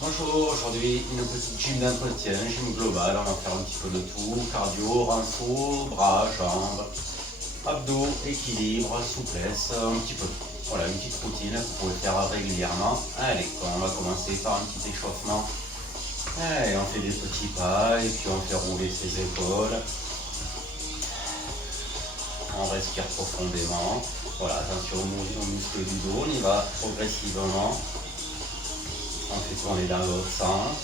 Bonjour, aujourd'hui une petite gym d'entretien, gym global, on va faire un petit peu de tout, cardio, renfort, bras, jambes, abdos, équilibre, souplesse, un petit peu. Voilà, une petite routine que vous pouvez faire régulièrement. Allez, on va commencer par un petit échauffement. Allez, on fait des petits pas et puis on fait rouler ses épaules. On respire profondément. Voilà, attention aux muscles du dos, on y va progressivement. On fait tourner dans l'autre sens.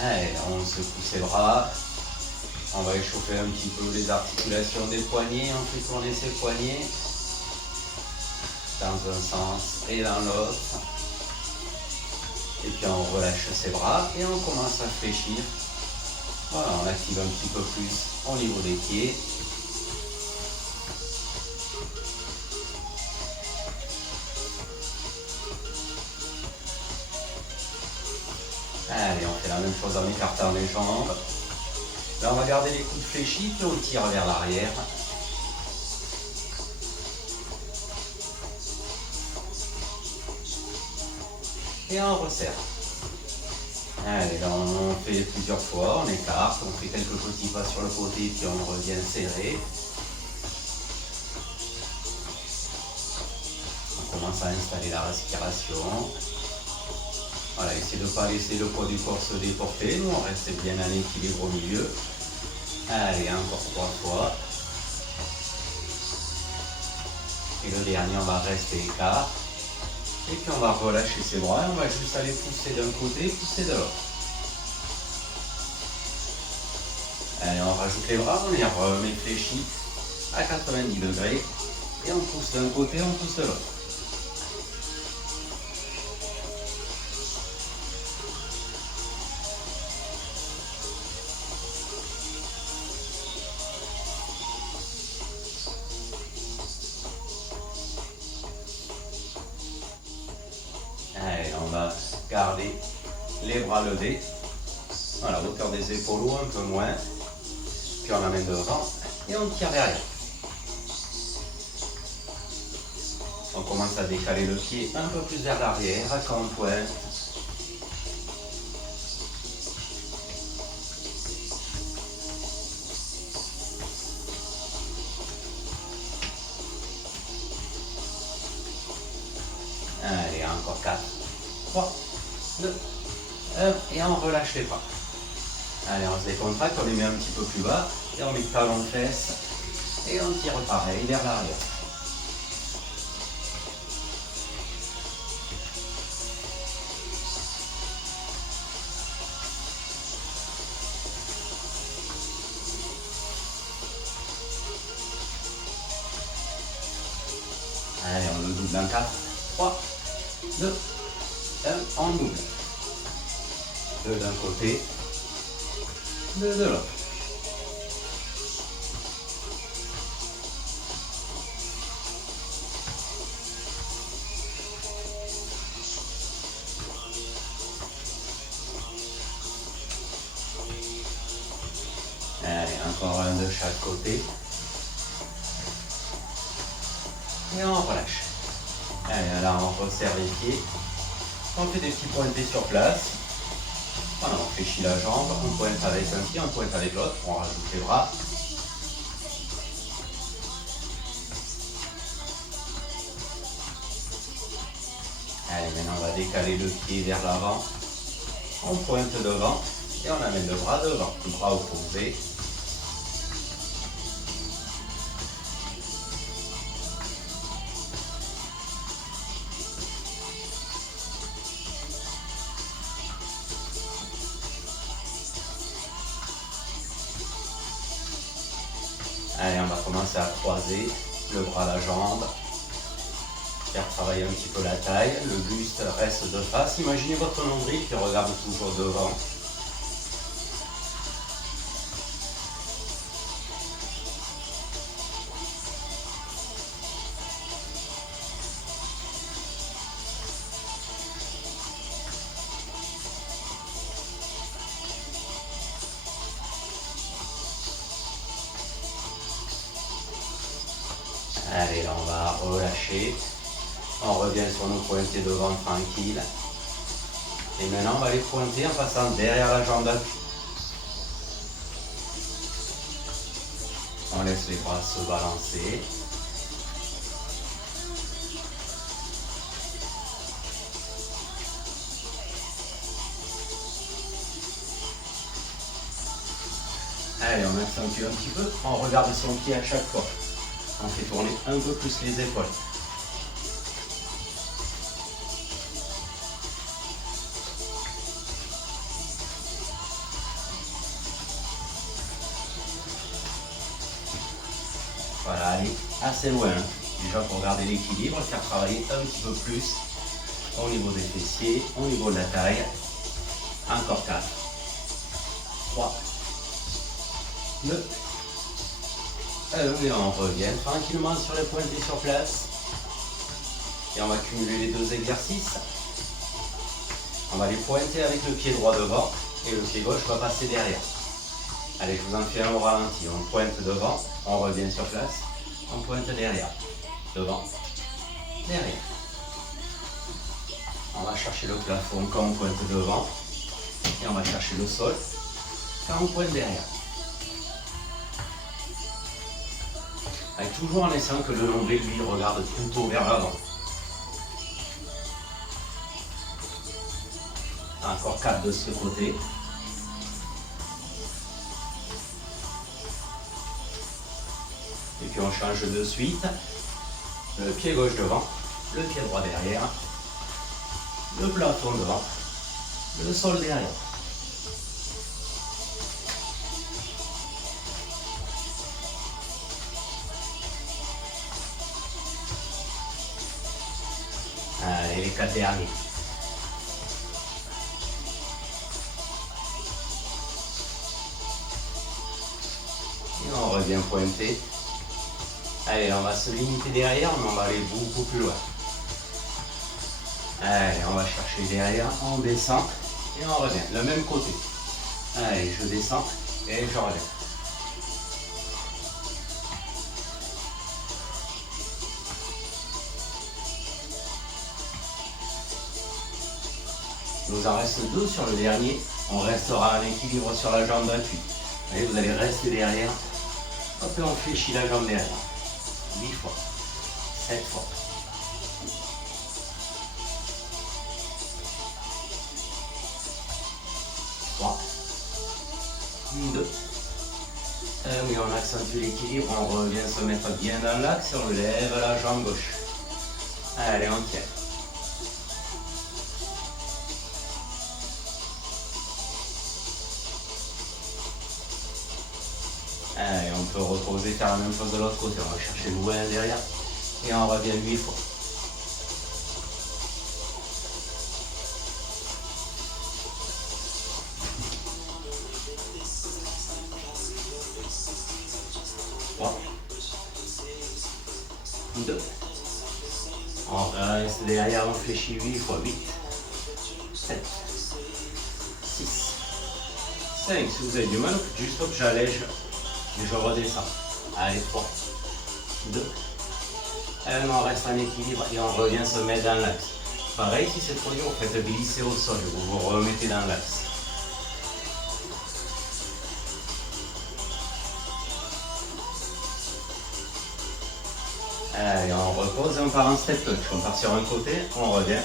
Allez, on secoue ses bras. On va échauffer un petit peu les articulations des poignets. On fait tourner ses poignets dans un sens et dans l'autre. Et puis on relâche ses bras et on commence à fléchir. Voilà, on active un petit peu plus au niveau des pieds. Allez, on fait la même chose en écartant les jambes. Là, on va garder les coudes fléchis, puis on tire vers l'arrière. Et on resserre. Allez, là, on fait plusieurs fois, on écarte, on fait quelques petits pas sur le côté, puis on revient serré. On commence à installer la respiration. Voilà, essayez de ne pas laisser le poids du corps se déporter. Nous, on reste bien en équilibre au milieu. Allez, encore 3 fois. Et le dernier, on va rester écart. Et puis, on va relâcher ses bras. On va juste aller pousser d'un côté, pousser de l'autre. Allez, on rajoute les bras, on les remet fléchis à 90 degrés. Et on pousse d'un côté, on pousse de l'autre. Allez, on va garder les bras levés. Voilà, hauteur des épaules ou un peu moins. Puis on amène devant et on tire derrière. On commence à décaler le pied un peu plus vers l'arrière, quand on pointe. Allez, encore 4, 3, 2, 1, et on relâche les bras. Allez, on se décontracte, on les met un petit peu plus bas, et on met le talon de fesse, et on tire pareil vers l'arrière. Allez, on le double en 4, 3, 2, 1, on double. 2 d'un côté, 2 de l'autre. Allez, encore un de chaque côté. Et on relâche. Allez, là on resserre les pieds. On fait des petits pointés sur place. Voilà, on fléchit la jambe, on pointe avec un pied, on pointe avec l'autre, on rajoute les bras. Allez, maintenant on va décaler le pied vers l'avant. On pointe devant et on amène le bras devant, le bras opposé. Allez, on va commencer à croiser le bras, la jambe. Faire travailler un petit peu la taille. Le buste reste de face. Imaginez votre nombril qui regarde toujours devant. Allez, là on va relâcher. On revient sur nos pointés devant tranquille. Et maintenant on va les pointer en passant derrière la jambe d'appui. On laisse les bras se balancer. Allez, on accentue un petit peu. On regarde son pied à chaque fois. On fait tourner un peu plus les épaules. Voilà, allez assez loin. Déjà pour garder l'équilibre, faire travailler un petit peu plus au niveau des fessiers, au niveau de la taille. Encore 4, 3, 2, 1. Et on revient tranquillement sur les pointés sur place. Et on va cumuler les deux exercices. On va les pointer avec le pied droit devant et le pied gauche va passer derrière. Allez, je vous en fais un au ralenti. On pointe devant, on revient sur place, on pointe derrière. Devant, derrière. On va chercher le plafond quand on pointe devant et on va chercher le sol quand on pointe derrière. Avec toujours en laissant que le nombril lui regarde plutôt vers l'avant. Encore 4 de ce côté. Et puis on change de suite. Le pied gauche devant, le pied droit derrière, le plafond devant, le sol derrière. Allez, les 4 derniers. Et on revient pointer. Allez, on va se limiter derrière, mais on va aller beaucoup plus loin. Allez, on va chercher derrière, on descend et on revient. Le même côté. Allez, je descends et je reviens. Il nous en reste 2 sur le dernier. On restera en équilibre sur la jambe d'appui. Allez, vous allez rester derrière. Hop, et on fléchit la jambe derrière. 8 fois. 7 fois. 3, 2. Et on accentue l'équilibre, on revient se mettre bien dans l'axe, on lève la jambe gauche. Allez, on tient. Allez, on peut reposer, faire la même chose de l'autre côté. On va chercher loin derrière et on revient 8 fois. On reste derrière, on fléchit 8 fois. 8, 7, 6, 5. Si vous avez du mal, juste hop, j'allège et je redescends. Allez, 3, 2, 1. On reste en équilibre et on revient se mettre dans l'axe. Pareil, si c'est trop dur, vous faites glisser au sol, vous vous remettez dans l'axe. Allez, on repose et on part en step touch. On part sur un côté, on revient.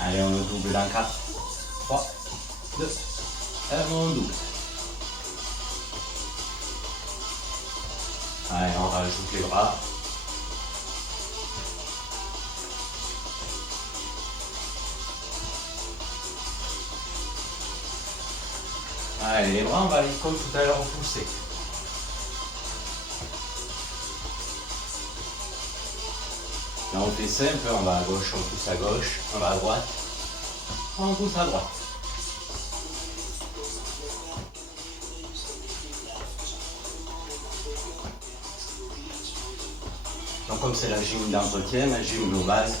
Allez, on le double dans 4, 3, 2, 1, on double. Allez, on rajoute les bras. Allez, les bras, on va les comme tout à l'heure pousser. Là, on fait simple, on va à gauche, on pousse à gauche, on va à droite, on pousse à droite. Donc comme c'est la gym d'entretien, la gym globale,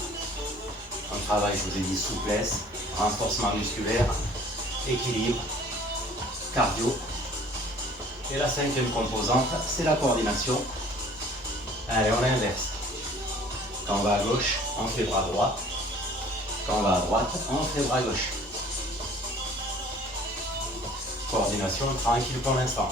on travaille, je vous ai dit, souplesse, renforcement musculaire, équilibre, cardio. Et la cinquième composante, c'est la coordination. Allez, on inverse. Quand on va à gauche, on fait bras droit. Quand on va à droite, on fait bras gauche. Coordination tranquille pour l'instant.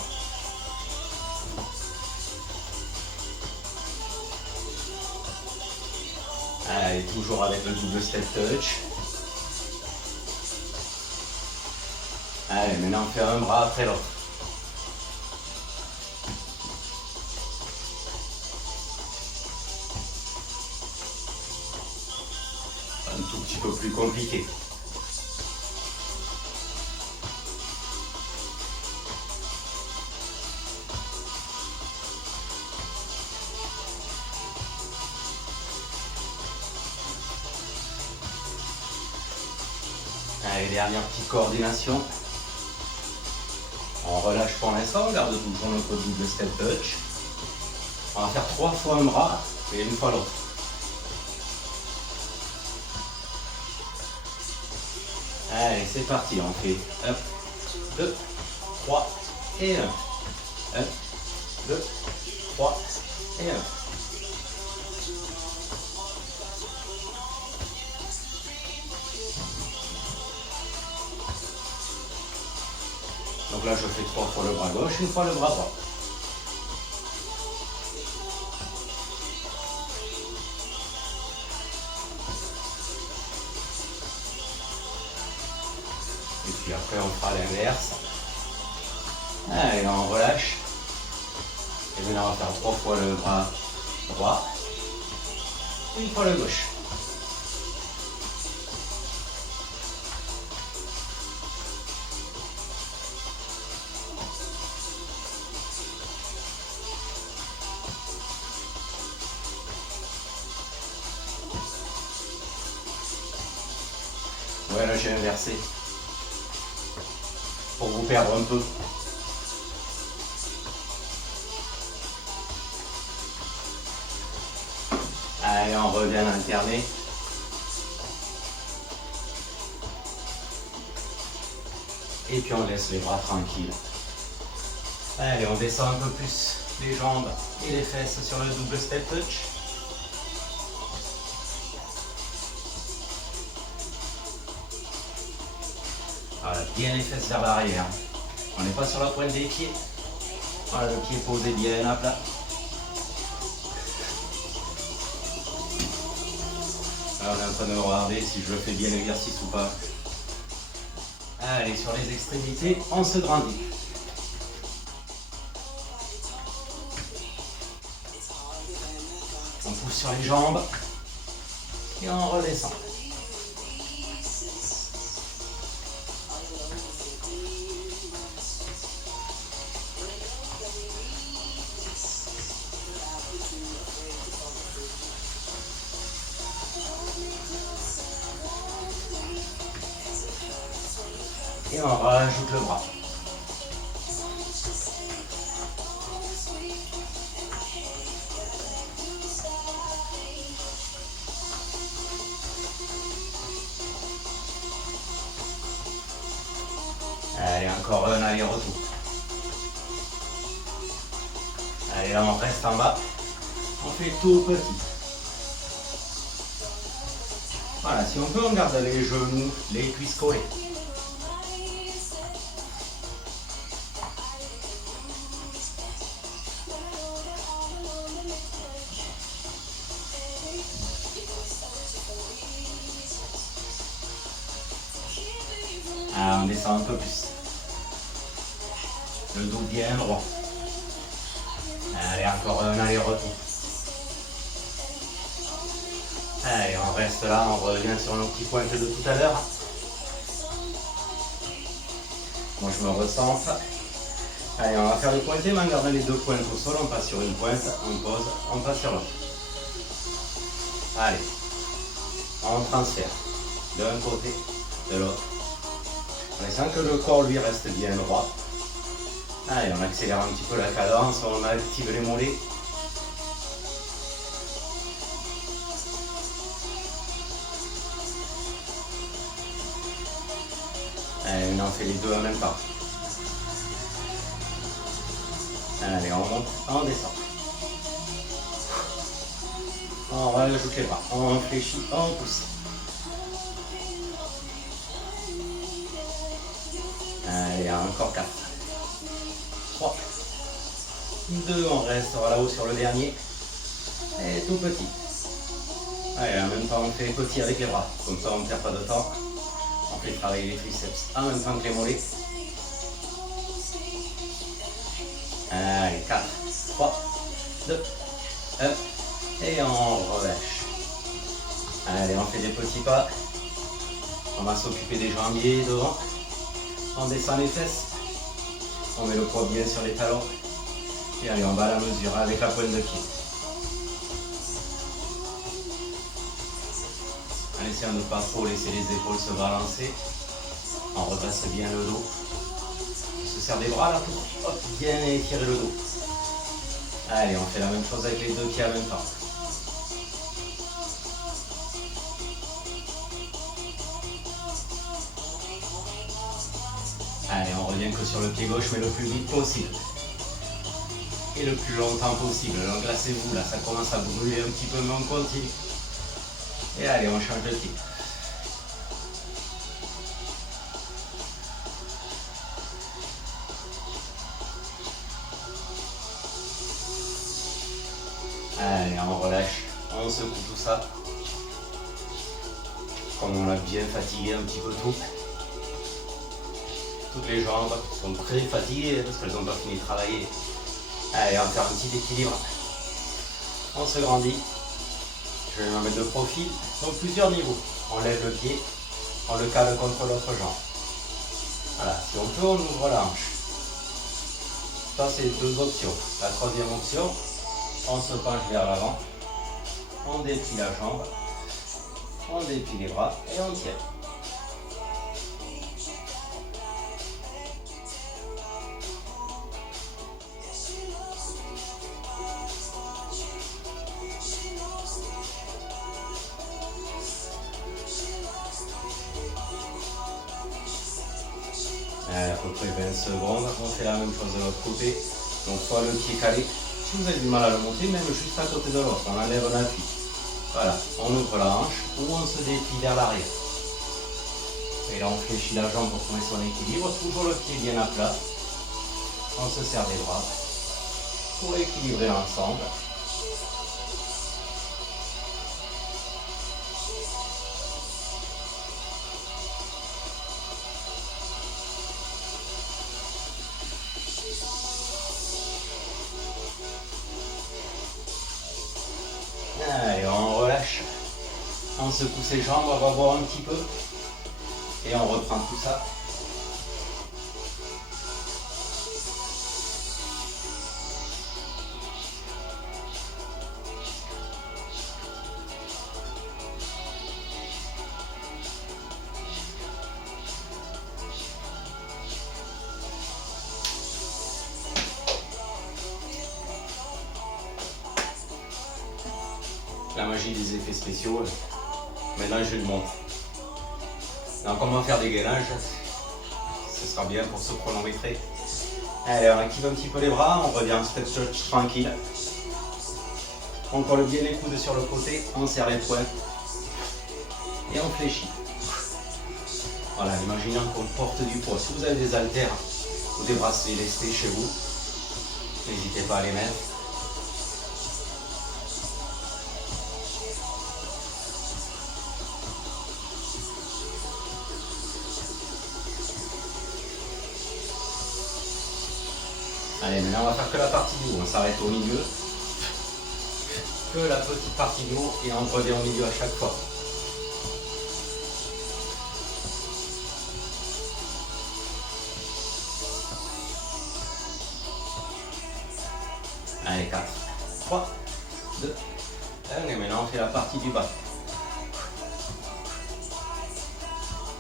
Allez, toujours avec le double step touch. Allez, maintenant on fait un bras après l'autre. Un tout petit peu plus compliqué. Allez, dernière petite coordination. On relâche pour l'instant, on garde toujours notre double step touch. On va faire 3 fois un bras et une fois l'autre. Allez, c'est parti, on fait 1, 2, 3 et 1. 1, 2, 3 et 1. Donc là, je fais 3 fois le bras gauche, une fois le bras droit. Et puis après, on fera l'inverse. Allez, on relâche. Et maintenant, on va faire 3 fois le bras droit, une fois le gauche. Ouais, là j'ai inversé. Pour vous perdre un peu. Allez, on revient à alterner. Et puis on laisse les bras tranquilles. Allez, on descend un peu plus les jambes et les fesses sur le double step touch. Voilà, bien les fesses vers l'arrière. On n'est pas sur la pointe des pieds. Voilà, le pied posé bien à plat. Là, on est en train de regarder si je fais bien l'exercice ou pas. Allez, sur les extrémités, on se grandit. On pousse sur les jambes et on redescend. Et on rajoute le bras. Allez, encore un aller-retour. Allez, là on reste en bas. On fait tout petit. Voilà, si on peut, on garde les genoux, les cuisses collées. Ah, on descend un peu plus. Le dos bien droit. Allez, encore un aller-retour. Allez, on reste là, on revient sur nos petits pointes de tout à l'heure. Moi, je me recentre. Allez, on va faire le pointé, mais en gardant les 2 pointes au sol. On passe sur une pointe, on pose, on passe sur l'autre. Allez, on transfère d'un côté, de l'autre. On sent que le corps, lui, reste bien droit. Allez, on accélère un petit peu la cadence, on active les mollets. on fait les deux en même temps. Allez, on monte, on descend. On rajoute les bras, on fléchit, on pousse. Allez, encore 4. 3. 2, on reste là-haut sur le dernier. Et tout petit. Allez, en même temps, on fait petit avec les bras. Comme ça, on ne perd pas de temps. On fait travailler les triceps en même temps que les mollets. Allez, 4, 3, 2, 1. Et on relâche. Allez, on fait des petits pas. On va s'occuper des jambiers devant. On descend les fesses. On met le poids bien sur les talons. Et allez, on va à la mesure avec la pointe de pied. En essayant de ne pas trop laisser les épaules se balancer. On redresse bien le dos. On se serre des bras là pour bien étirer le dos. Allez, on fait la même chose avec les deux pieds en même temps. Allez, on revient que sur le pied gauche, mais le plus vite possible. Et le plus longtemps possible. Englacez-vous, là, ça commence à brûler un petit peu, mais on continue. Et allez, on change de pied. Allez, on relâche, on secoue tout ça. Comme on l'a bien fatigué un petit peu tout. Toutes les jambes sont très fatiguées parce qu'elles n'ont pas fini de travailler. Allez, on va faire un petit équilibre. On se grandit. Je vais me mettre de profil. Donc plusieurs niveaux. On lève le pied, on le cale contre l'autre jambe. Voilà, si on peut, on ouvre la hanche. Ça, c'est deux options. La troisième option, on se penche vers l'avant, on déplie la jambe, on déplie les bras et on tient. À peu près 20 secondes, on fait la même chose de l'autre côté. Donc soit le pied calé, si vous avez du mal à le monter, même juste à côté de l'autre, on enlève un appui. Voilà, on ouvre la hanche ou on se déplie vers l'arrière. Et là on fléchit la jambe pour trouver son équilibre, toujours le pied bien à plat. On se serre les bras pour équilibrer l'ensemble. Allez, on relâche, on secoue ses jambes, on va voir un petit peu et on reprend tout ça. La magie des effets spéciaux. Maintenant je le montre. Donc on va faire des gainages. Ce sera bien pour se chronométrer. Allez, on active un petit peu les bras, on revient en step stretch tranquille. On colle bien les coudes sur le côté, on serre les poings et on fléchit. Voilà, imaginons qu'on porte du poids. Si vous avez des haltères ou des bracelets lestés chez vous, n'hésitez pas à les mettre. Allez, maintenant on va faire que la partie du haut, on s'arrête au milieu. Que la petite partie du haut et on revient au milieu à chaque fois. Allez, 4, 3, 2, 1, et maintenant on fait la partie du bas.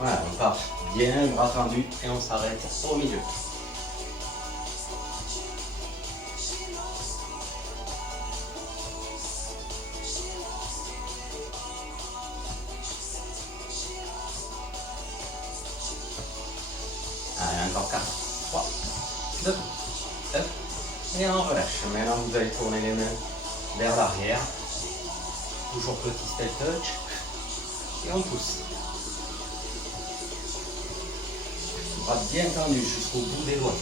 Voilà, on part bien, bras tendus, et on s'arrête au milieu. relâche. Maintenant, vous allez tourner les mains vers l'arrière. Toujours petit step touch. Et on pousse. Bras bien tendu jusqu'au bout des doigts.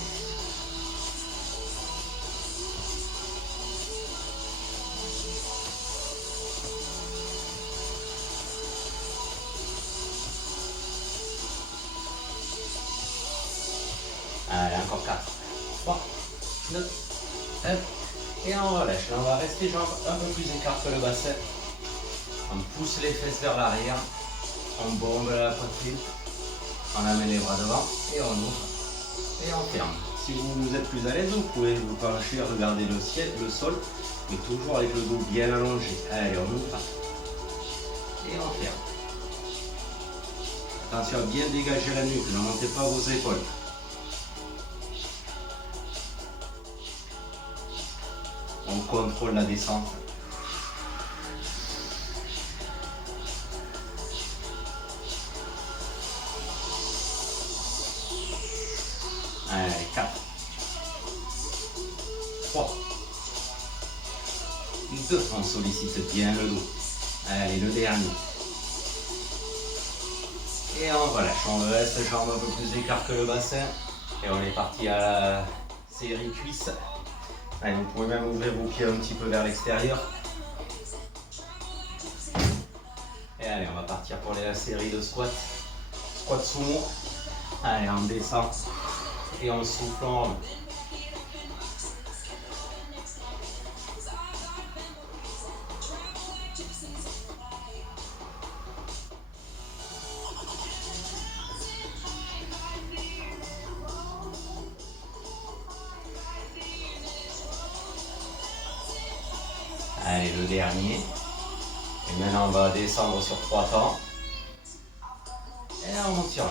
Allez, encore 4, 3, 2, 1. Et on relâche. Là, on va rester jambes un peu plus écartées que le bassin. On pousse les fesses vers l'arrière. On bombe la poitrine. On amène les bras devant et on ouvre. Et on ferme. Si vous êtes plus à l'aise, vous pouvez vous pencher, regarder le ciel, le sol, mais toujours avec le dos bien allongé. Allez, on ouvre. Et on ferme. Attention à bien dégager la nuque, ne montez pas vos épaules. On contrôle la descente. Allez, 4, 3, 2, on sollicite bien le dos. Allez, le dernier. Et on relâche, on laisse les jambes un peu plus écartées que le bassin. Et on est parti à la série cuisse. Allez, vous pouvez même ouvrir vos pieds un petit peu vers l'extérieur. Et allez, on va partir pour la série de squats. Squat sumo. Allez, on descend. Et on souffle, on remonte. Allez, le dernier. Et maintenant, on va descendre sur 3 temps. Et on monte sur 1.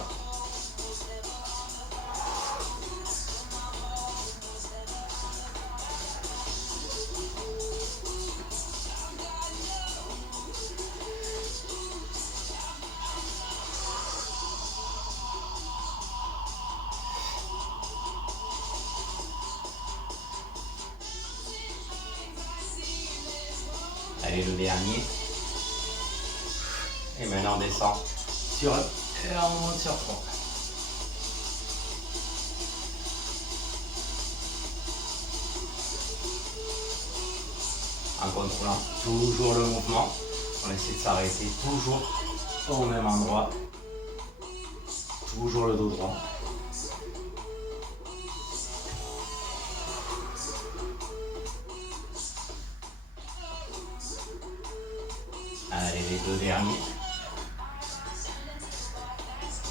Allez, le dernier. Et maintenant, on descend sur 1 et on monte sur 3. En contrôlant toujours le mouvement, on essaie de s'arrêter toujours au même endroit. Toujours le dos droit. Allez, les 2 derniers.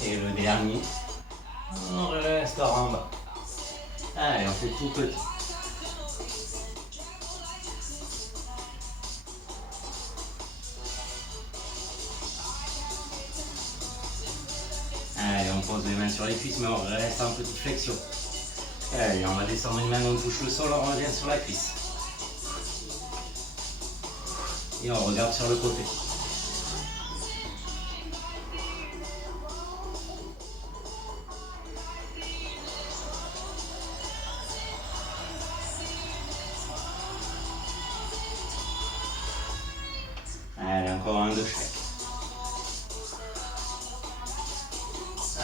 Et le dernier. On reste en bas. Allez, on fait tout petit. Allez, on pose les mains sur les cuisses, mais on reste en petite flexion. Allez, on va descendre une main, on touche le sol, on revient sur la cuisse. Et on regarde sur le côté. Allez, encore un de chaque.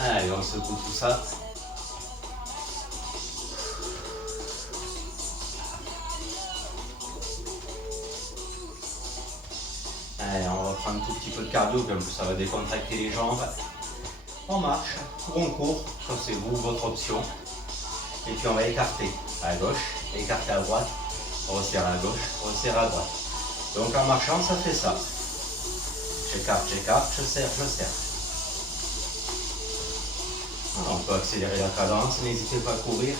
Allez, on secoue tout ça. Allez, on reprend un tout petit peu de cardio, comme ça va décontracter les jambes. On marche, ou on court, ça c'est vous, votre option. Et puis on va écarter à gauche, écarter à droite, resserrer à gauche, resserrer à droite. Donc en marchant, ça fait ça. J'écarte, je serre, je serre. Alors, on peut accélérer la cadence, n'hésitez pas à courir.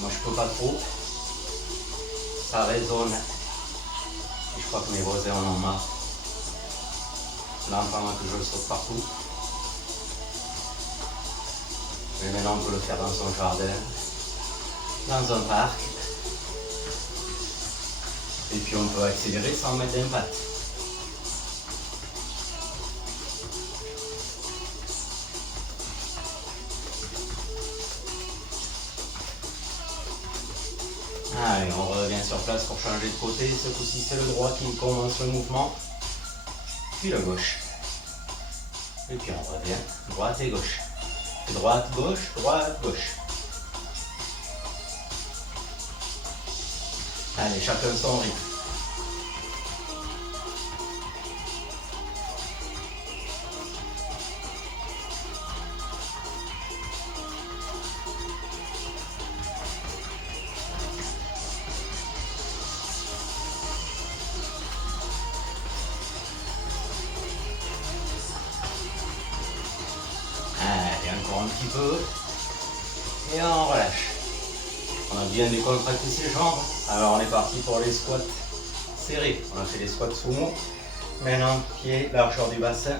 Moi je peux pas trop. Ça résonne. Et je crois que mes voisins en ont marre. Là, pendant que je le saute partout. Mais maintenant on peut le faire dans son jardin, dans un parc. Et puis on peut accélérer sans mettre d'impact. Allez, on revient sur place pour changer de côté. Ce coup-ci, c'est le droit qui commence le mouvement. Puis le gauche. Et puis on revient, droite et gauche. Droite, gauche, droite, gauche. Allez, chacun son rythme. Allez, encore un petit peu. Et on relâche. On a bien décontracté ses jambes. Alors on est parti pour les squats serrés. On a fait les squats sumo. Maintenant, pied, largeur du bassin.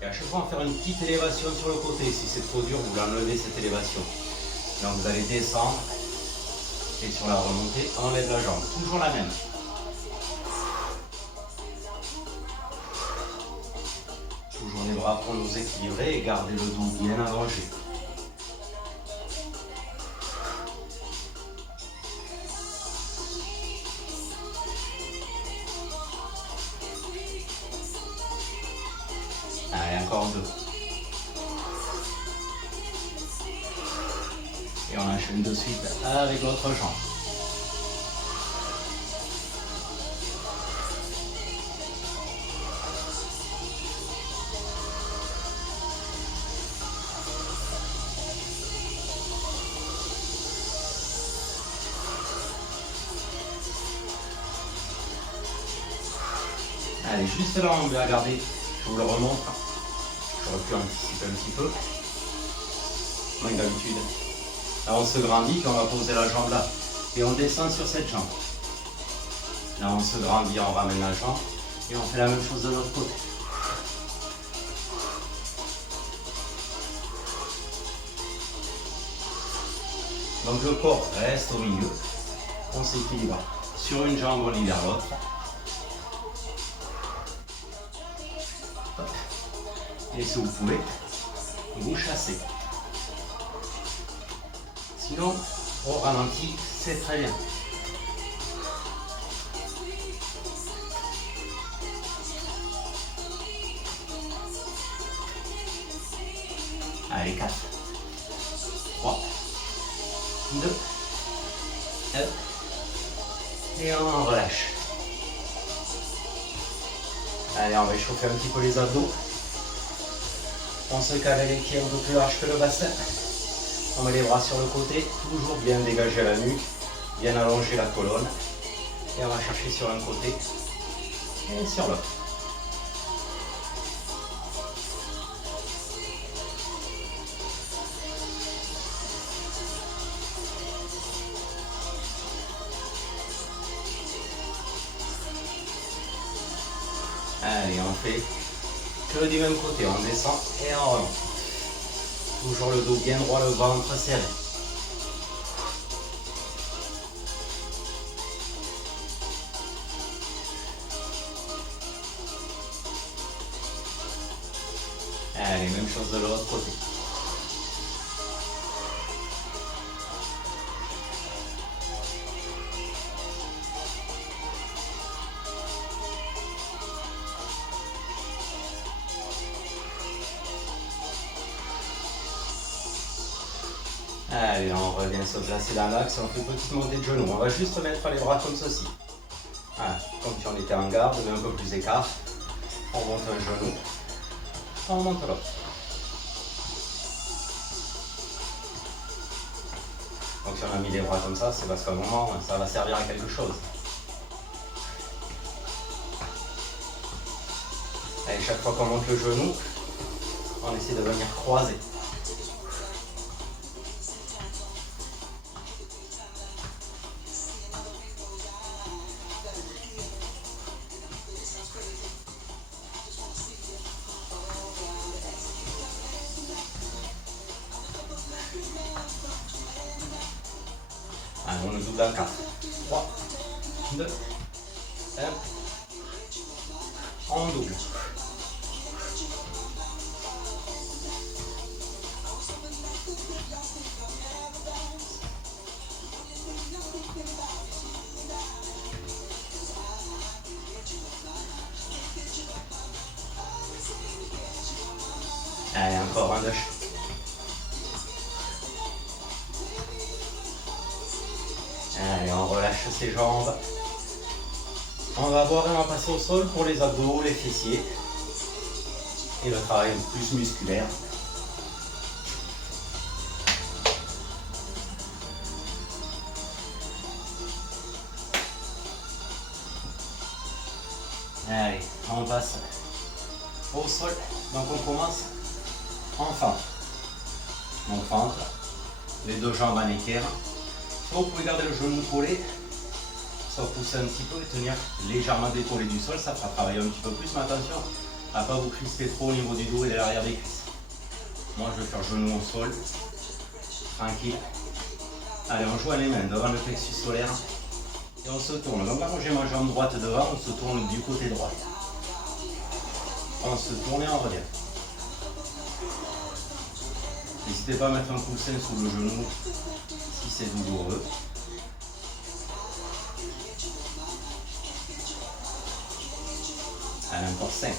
Et à chaque fois, on va faire une petite élévation sur le côté. Si c'est trop dur, vous l'enlevez cette élévation. Donc vous allez descendre. Et sur la remontée, on enlève la jambe. Toujours la même. Toujours les bras pour nous équilibrer et garder le dos bien allongé. Allez, encore deux. Et on enchaîne de suite avec l'autre jambe. Allez, juste là, on va garder. Je vous le remonte. J'aurais pu anticiper un petit peu. Moins que d'habitude. Là, on se grandit, puis on va poser la jambe là. Et on descend sur cette jambe. Là, on se grandit, on ramène la jambe. Et on fait la même chose de l'autre côté. Donc le corps reste au milieu. On s'équilibre. Sur une jambe, on libère l'autre. Et si vous pouvez, vous chassez. Sinon, au ralenti, c'est très bien. Allez, 4, 3, 2, 1. Et on relâche. Allez, on va échauffer un petit peu les abdos. On se cale les pieds un peu plus large que le bassin. On met les bras sur le côté, toujours bien dégager la nuque, bien allonger la colonne. Et on va chercher sur un côté et sur l'autre. Allez, on fait que du même côté, on descend et on remonte. Toujours le dos bien droit, le ventre serré. Allez, même chose de l'autre côté. Allez, on revient se placer dans l'axe, on fait une petite montée de genoux. On va juste mettre les bras comme ceci. Voilà, comme si on était en garde, mais un peu plus écart. On monte un genou, on monte l'autre. Donc si on a mis les bras comme ça, c'est parce qu'à un moment, ça va servir à quelque chose. Allez, chaque fois qu'on monte le genou, on essaie de venir croiser. Allez, on le double en 4. 3, 2, 1. On double. rendache. Allez, on relâche ses jambes. On va voir et on va passer au sol pour les abdos, les fessiers. Et le travail plus musculaire. Allez, on passe au sol. Donc on commence en fente. Donc fente, les deux jambes en équerre. Soit vous pouvez garder le genou collé, soit pousser un petit peu et tenir légèrement décollé du sol. Ça fera travailler un petit peu plus, mais attention à ne pas vous crisper trop au niveau du dos et de l'arrière des cuisses. Moi je vais faire genou au sol, tranquille. Allez, on joint les mains devant le plexus solaire et on se tourne. Donc là, j'ai ma jambe droite devant, on se tourne du côté droit. On se tourne et on revient. N'hésitez pas à mettre un coussin sous le genou si c'est douloureux. Allez, encore 5.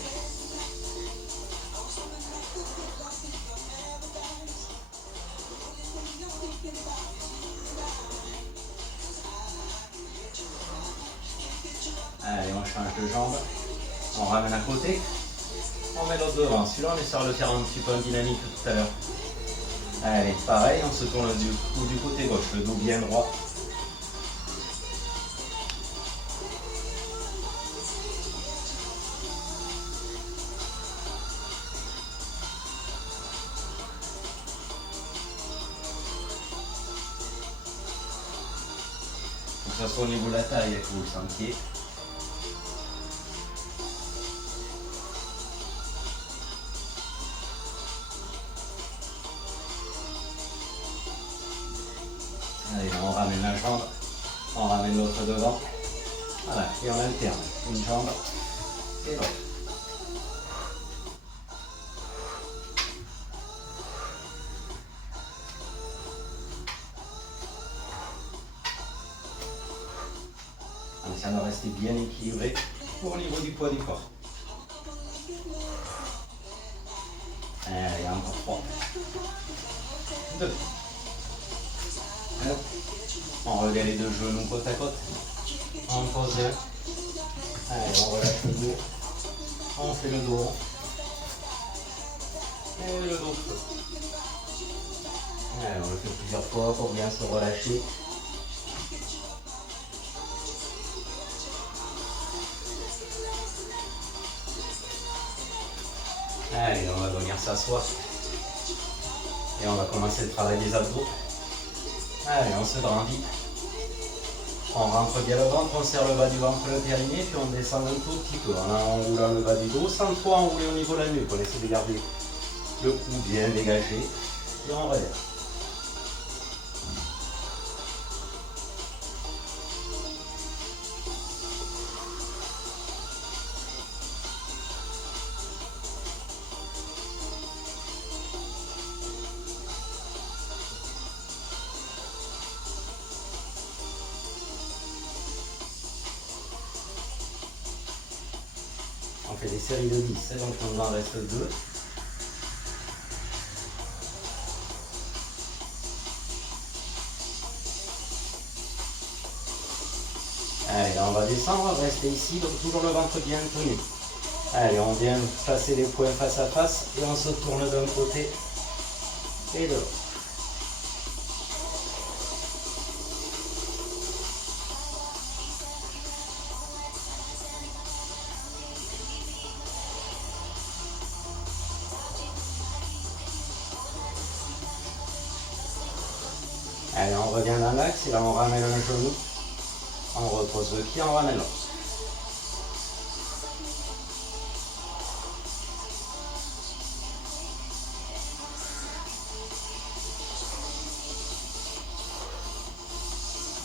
Allez, on change de jambe. On ramène à côté. On met l'autre devant. Celui-là, on essaiera de le faire un petit peu en dynamique tout à l'heure. Allez, pareil, on se tourne du côté gauche, le dos bien droit. Faut que ça soit au niveau de la taille que vous le sentiez. Allez, on ramène la jambe, on ramène l'autre devant. Voilà, et on alterne une jambe et l'autre. On essaie de rester bien équilibré au niveau du poids du corps. Allez, encore 3. 2. On relève les deux genoux côte à côte. On pose un. Allez, on relâche le dos. On fait le dos. Et le dos creux. Allez, on le fait plusieurs fois pour bien se relâcher. Allez, on va venir s'asseoir. Et on va commencer le travail des abdos. Allez, on se grandit. On rentre bien le ventre, on serre le bas du ventre, le périnée, puis on descend un tout petit peu en enroulant le bas du dos, sans trop enrouler au niveau de la nuque. On essaie de garder le cou bien dégagé et on relève. On fait des séries de 10, donc on en reste 2. Allez, on va descendre, rester ici, donc toujours le ventre bien tenu. Allez, on vient placer les poings face à face et on se tourne d'un côté et de l'autre. Allez, on revient dans l'axe et là on ramène un genou, on repose le pied, on ramène l'autre.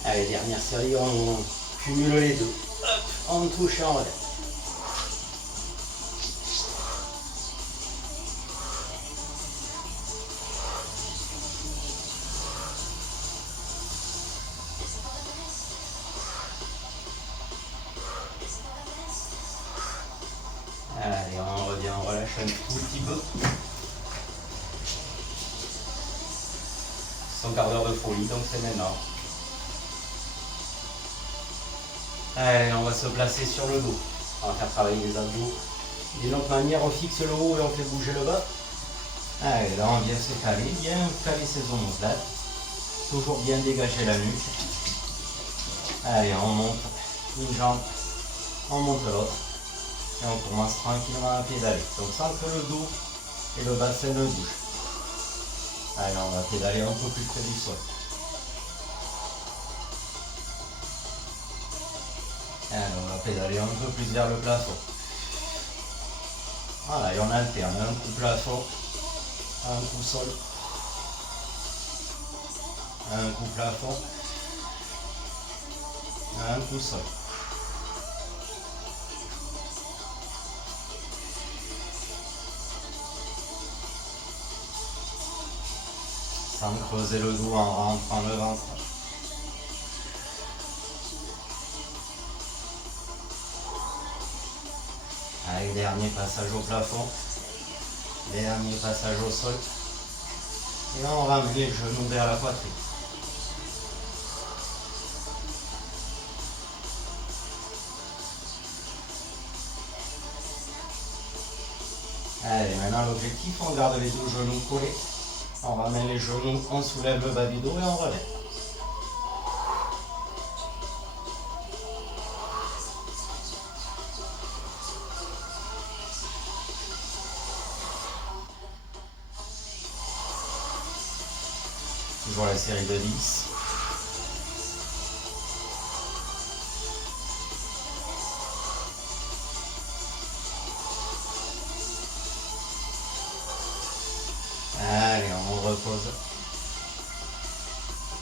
Allez, dernière série, on cumule les deux. Hop, on touche et on relève. Allez, on revient, on relâche un tout petit peu. quart d'heure de folie, donc c'est maintenant. Allez, on va se placer sur le dos. On va faire travailler les abdos. D'une autre manière, on fixe le haut et on fait bouger le bas. Allez, là on vient se caler, bien caler ses omoplates. Toujours bien dégager la nuque. Allez, on monte une jambe, on monte l'autre. Et on commence tranquillement à pédaler. Donc sans que le dos et le bassin ne bougent. Allez, on va pédaler un peu plus près du sol. Allez, on va pédaler un peu plus vers le plafond. Voilà, et on alterne un coup plafond, un coup sol, un coup plafond, un coup sol. Sans creuser le dos en rentrant le ventre. Allez, dernier passage au plafond, dernier passage au sol. Et on ramène les genoux vers la poitrine. Allez, maintenant l'objectif, on garde les deux genoux collés. On ramène les genoux, on soulève le bas du dos et on relève. Toujours la série de 10. Allez, on repose.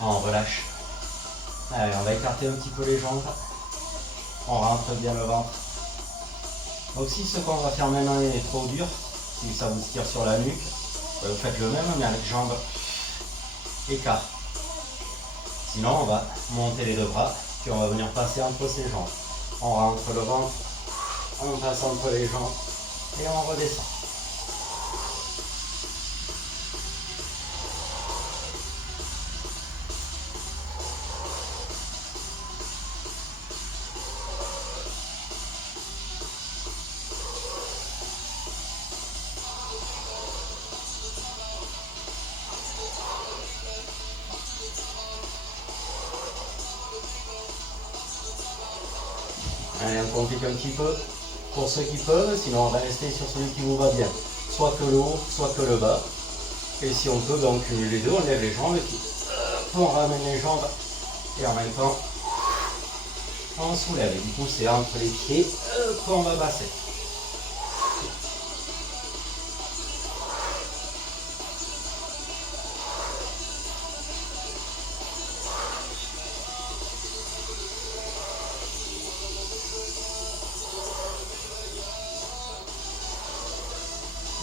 On relâche. Allez, on va écarter un petit peu les jambes. On rentre bien le ventre. Donc si ce qu'on va faire maintenant est trop dur, si ça vous tire sur la nuque, vous faites le même mais avec jambes écart. Sinon on va monter les deux bras, puis on va venir passer entre ces jambes. On rentre le ventre, on passe entre les jambes et on redescend. Allez, on complique un petit peu pour ceux qui peuvent, sinon on va rester sur celui qui vous va bien. Soit que le haut, soit que le bas. Et si on peut, ben, on cumule les deux, on lève les jambes, et puis on ramène les jambes et en même temps on soulève. Et du coup c'est entre les pieds qu'on va passer.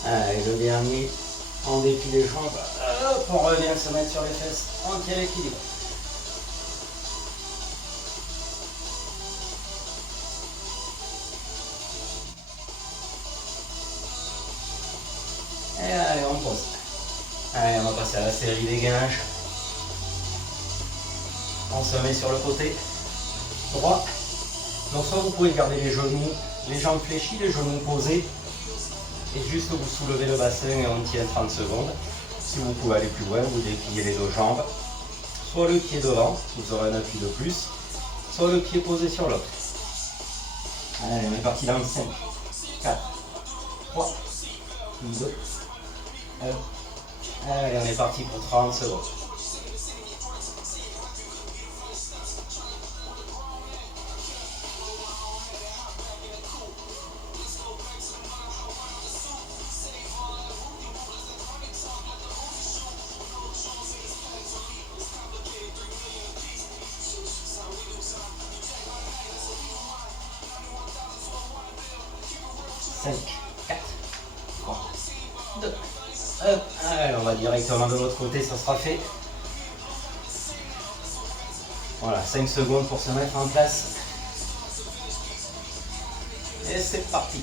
Allez, le dernier, on déplie les jambes, hop, on revient se mettre sur les fesses, on tient l'équilibre. Et allez, on pose. Allez, on va passer à la série des gainages. On se met sur le côté droit. Donc soit vous pouvez garder les genoux, les jambes fléchies, les genoux posés. Et juste vous soulevez le bassin et on tient 30 secondes. Si vous pouvez aller plus loin, vous dépliez les deux jambes. Soit le pied devant, vous aurez un appui de plus, soit le pied posé sur l'autre. Allez, on est parti dans 5, 4, 3, 2, 1. Allez, on est parti pour 30 secondes. Allez, on va directement de l'autre côté, ça sera fait. Voilà, 5 secondes pour se mettre en place. Et c'est parti.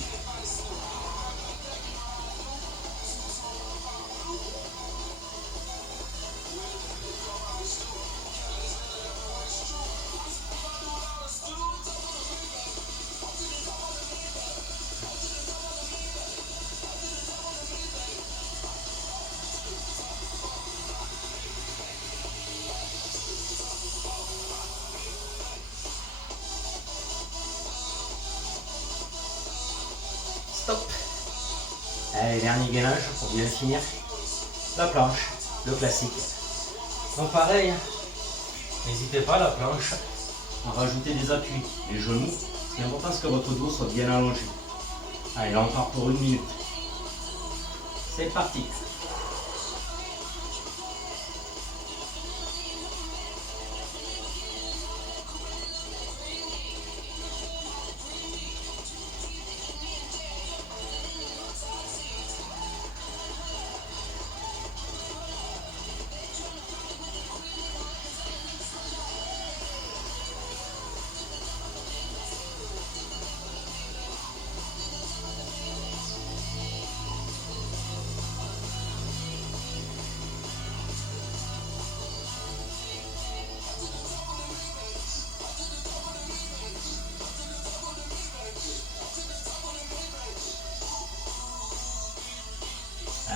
Stop. Allez, dernier gainage pour bien finir. La planche, le classique. Donc pareil, n'hésitez pas la planche à rajouter des appuis. Les genoux, c'est important que votre dos soit bien allongé. Allez, là on part pour 1 minute. C'est parti.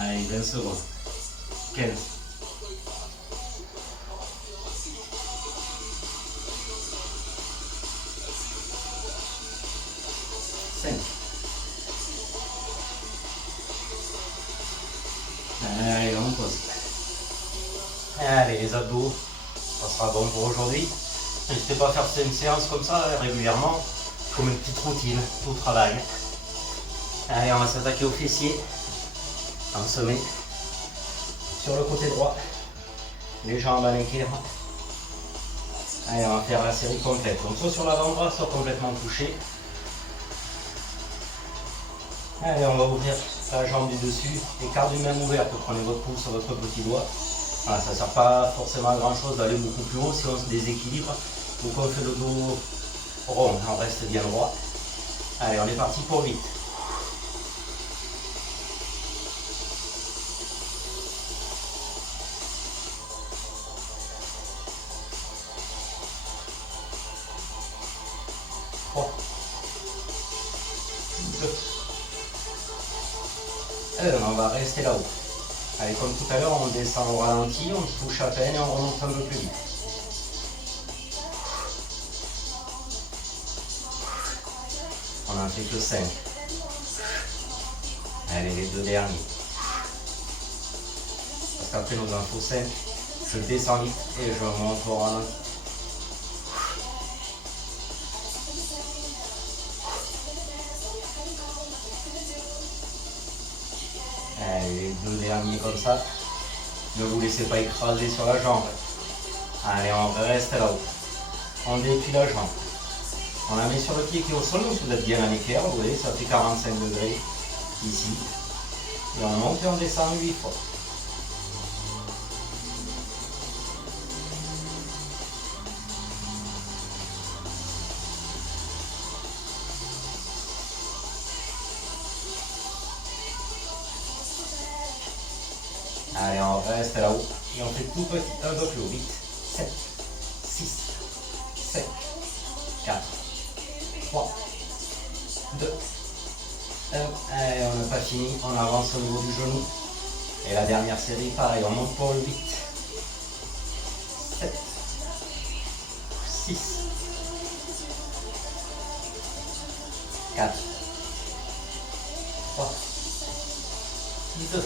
Allez, 20 secondes. 15. 5. Allez, on pose. Allez, les abdos, ça sera bon pour aujourd'hui. N'hésitez pas à faire une séance comme ça régulièrement, comme une petite routine, tout travail. Allez, on va s'attaquer aux fessiers. On se met sur le côté droit, les jambes à l'équerre. Allez, on va faire la série complète. Donc soit sur l'avant-bras, soit complètement couché. Allez, on va ouvrir la jambe du dessus, écart du même ouverte. Prenez votre pouce sur votre petit doigt. Voilà, ça ne sert pas forcément à grand chose d'aller beaucoup plus haut si on se déséquilibre ou qu'on fait le dos rond. On reste bien droit. Allez, on est parti pour 8. 3, 2. Alors, on va rester là-haut. Allez, comme tout à l'heure, on descend au ralenti, on touche à peine et on remonte un peu plus vite. On n'en fait que 5. Allez, les 2 derniers. Parce qu'après, nous en faut 5. Je descends vite et je monte au ralenti. Allez, les 2 derniers comme ça. Ne vous laissez pas écraser sur la jambe. Allez, on reste là-haut. On déplie la jambe. On la met sur le pied qui est au sol, donc vous êtes bien à l'équerre, vous voyez, ça fait 45 degrés ici. Et on monte et on descend 8 fois. Allez, on reste là-haut. Et on fait tout petit, un peu plus haut. 8, 7, 6, 5, 4, 3, 2, 1. Allez, on n'a pas fini. On avance au niveau du genou. Et la dernière série, pareil, on monte pour le 8, 7, 6, 4, 3, 2.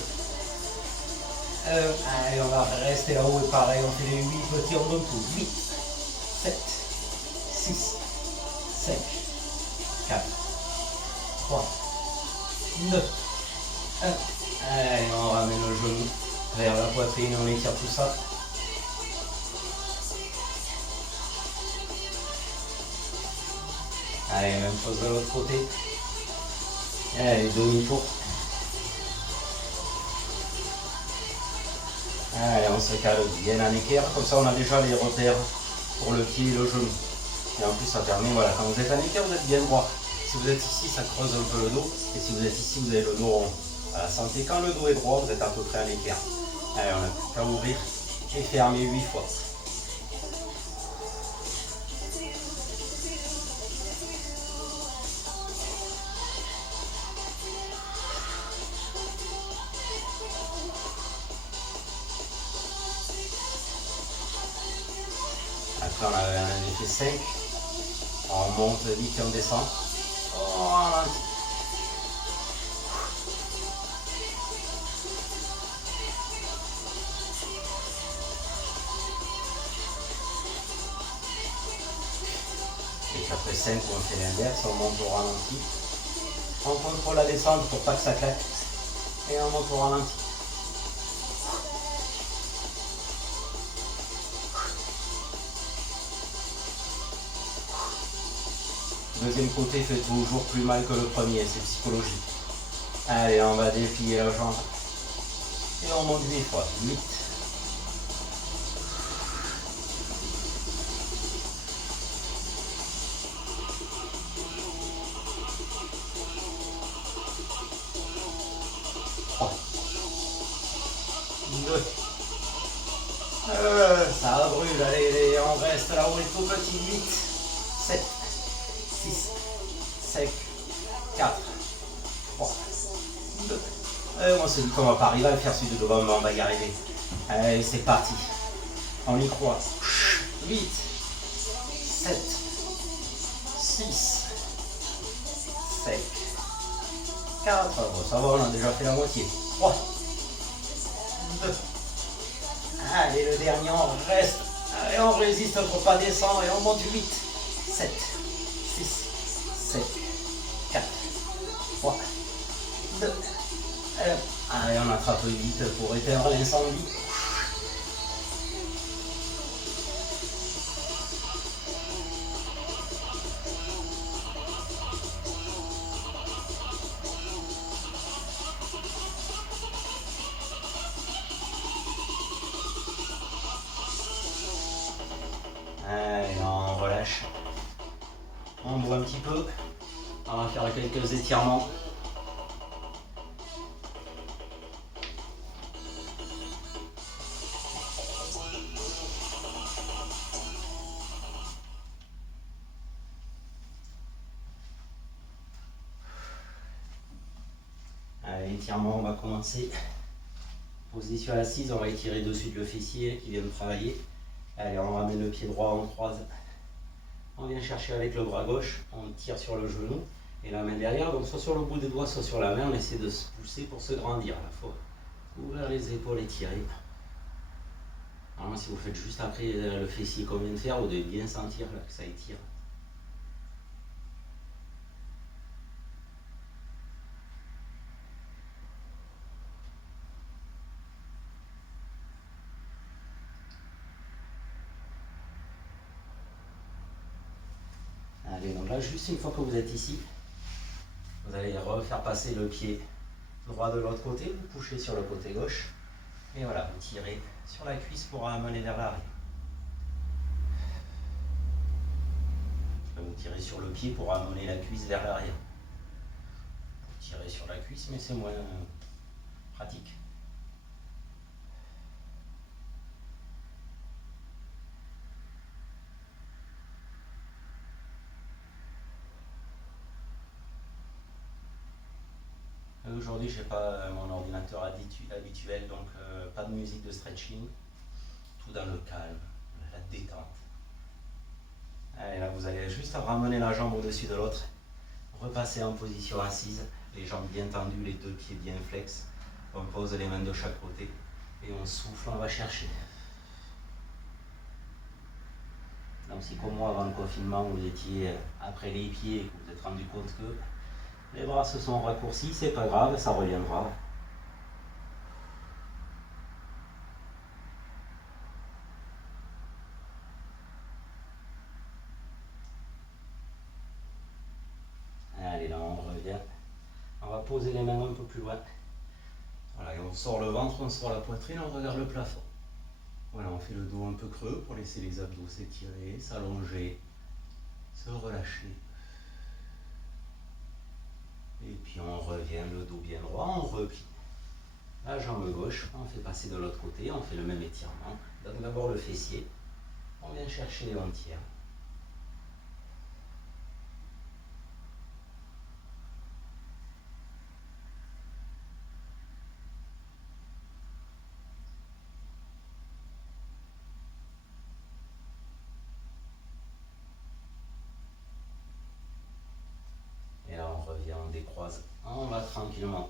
Allez, on va rester là-haut et pareil, on fait les 8 petits, on donne tout. 8, 7, 6, 5, 4, 3, 2, 1. Allez, on ramène le genou vers la poitrine, on étire tout ça. Allez, même chose de l'autre côté. Allez, demi-tour. Allez, on se cale bien en équerre, comme ça on a déjà les repères pour le pied et le genou. Et en plus ça permet, voilà, quand vous êtes en équerre, vous êtes bien droit. Si vous êtes ici, ça creuse un peu le dos. Et si vous êtes ici, vous avez le dos rond. Voilà, sentez quand le dos est droit, vous êtes à peu près à l'équerre. Allez, on n'a plus qu'à ouvrir et fermer 8 fois. Après, on a fait 5. On monte vite et on descend. Oh, Après 5, on fait l'inverse, on monte au ralenti. On contrôle la descente pour pas que ça claque. Et on monte au ralenti. Deuxième côté fait toujours plus mal que le premier, c'est psychologique. Allez, on va déplier la jambe. Et on monte 8 fois. 8. Ça brûle, allez, on reste là-haut, les tout petits. 8, 7, 6, 5, 4, 3, 2. On se dit qu'on va pas arriver à le faire celui de devant, mais on va y arriver. Allez, c'est parti. On y croit. 8, 7, 6, 5, 4. Bon, ça va, on a déjà fait la moitié. 3, 2. Allez, le dernier, on reste. Allez, on résiste pour pas descendre et on monte 8, 7, 6, 5, 4, 3, 2, 1. Allez, on attrape vite pour éteindre l'incendie. Allez, on relâche. On boit un petit peu. On va faire quelques étirements. Allez, étirement, on va commencer. Position assise, on va étirer dessus le fessier qui vient de travailler. Allez, on ramène le pied droit, on croise. On vient chercher avec le bras gauche, on tire sur le genou et la main derrière, donc soit sur le bout des doigts, soit sur la main, on essaie de se pousser pour se grandir. Il faut ouvrir les épaules et tirer. Alors, si vous faites juste après le fessier qu'on vient de faire, vous devez bien sentir là, que ça étire. Allez, donc là, juste une fois que vous êtes ici, vous allez refaire passer le pied droit de l'autre côté, vous couchez sur le côté gauche, et voilà, vous tirez sur la cuisse pour amener vers l'arrière. Vous tirez sur le pied pour amener la cuisse vers l'arrière. Vous tirez sur la cuisse, mais c'est moins pratique. Aujourd'hui, je n'ai pas mon ordinateur habituel, donc pas de musique de stretching, tout dans le calme, la détente. Allez, là, vous allez juste ramener la jambe au-dessus de l'autre, repasser en position assise, les jambes bien tendues, les deux pieds bien flex. On pose les mains de chaque côté et on souffle, on va chercher. Donc si comme moi, avant le confinement, vous étiez après les pieds et que vous vous êtes rendu compte que les bras se sont raccourcis, c'est pas grave, ça reviendra. Allez, là on revient. On va poser les mains un peu plus loin. Voilà, et on sort le ventre, on sort la poitrine, on regarde le plafond. Voilà, on fait le dos un peu creux pour laisser les abdos s'étirer, s'allonger, se relâcher. Et puis on revient, le dos bien droit, on replie. La jambe gauche, on fait passer de l'autre côté, on fait le même étirement. Donc d'abord le fessier, on vient chercher et on tire. Et là on revient, on décroise, on va tranquillement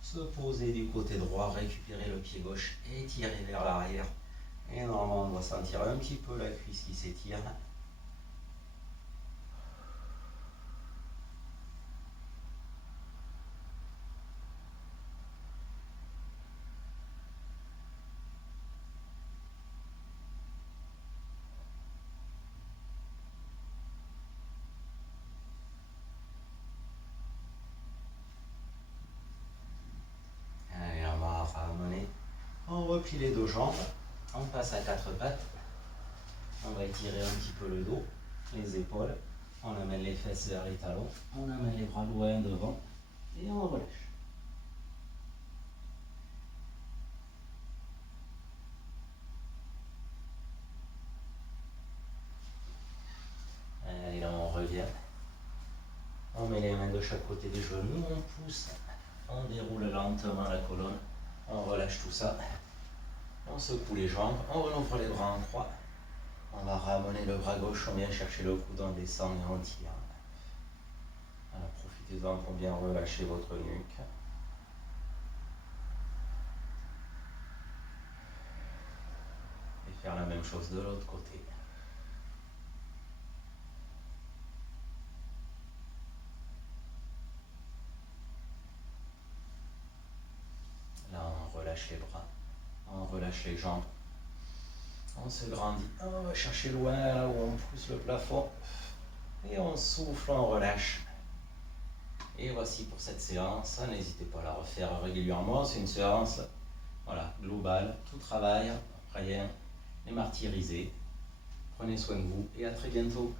se poser du côté droit, récupérer le pied gauche et tirer vers l'arrière. Et normalement on doit sentir un petit peu la cuisse qui s'étire. replie les deux jambes, on passe à quatre pattes, on va étirer un petit peu le dos, les épaules, on amène les fesses vers les talons, on amène les bras loin devant et on relâche. Allez, là on revient. On met les mains de chaque côté des genoux, on pousse, on déroule lentement la colonne, on relâche tout ça, on secoue les jambes, on ouvre les bras en croix, on va ramener le bras gauche, on vient chercher le coude, on descend et on tire. Alors profitez-en pour bien relâcher votre nuque. Et faire la même chose de l'autre côté. Là, on relâche les bras, on relâche les jambes, on se grandit, on va chercher loin là où on pousse le plafond, et on souffle, on relâche. Et voici pour cette séance, n'hésitez pas à la refaire régulièrement, c'est une séance globale, tout travail, rien n'est martyrisé. Prenez soin de vous et à très bientôt.